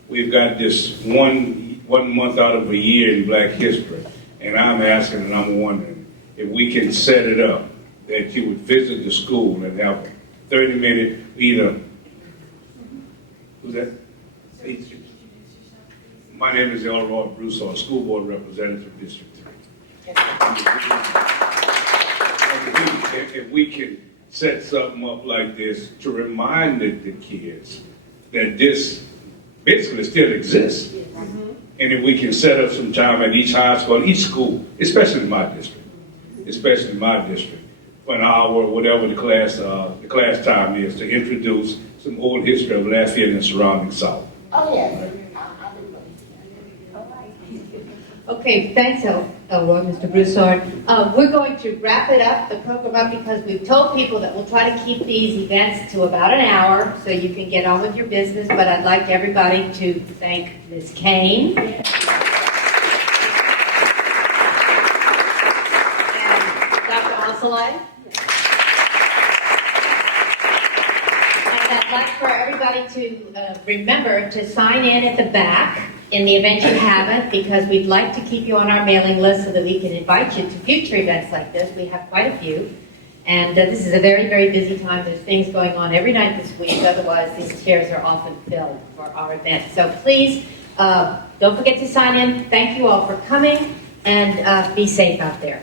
We've got this one month out of a year in Black history. And I'm asking and I'm wondering if we can set it up that you would visit the school and have a 30-minute either, who's that? My name is Elroy Broussard, School Board Representative, District 3. If we can set something up like this to remind the kids that this basically still exists. And if we can set up some time at each high school, each school, especially my district, for an hour or whatever the class time is, to introduce some old history of Lafayette and the surrounding South. Oh, yes. Okay, thanks, Elroy, Mr. Broussard. We're going to wrap it up, the program up, because we've told people that we'll try to keep these events to about an hour so you can get on with your business, but I'd like everybody to thank Ms. Kane. And Dr. Osselay. And I'd like for everybody to remember to sign in at the back in the event you haven't, because we'd like to keep you on our mailing list so that we can invite you to future events like this. We have quite a few. And this is a very, very busy time. There's things going on every night this week. Otherwise, these chairs are often filled for our events. So please, don't forget to sign in. Thank you all for coming, and be safe out there.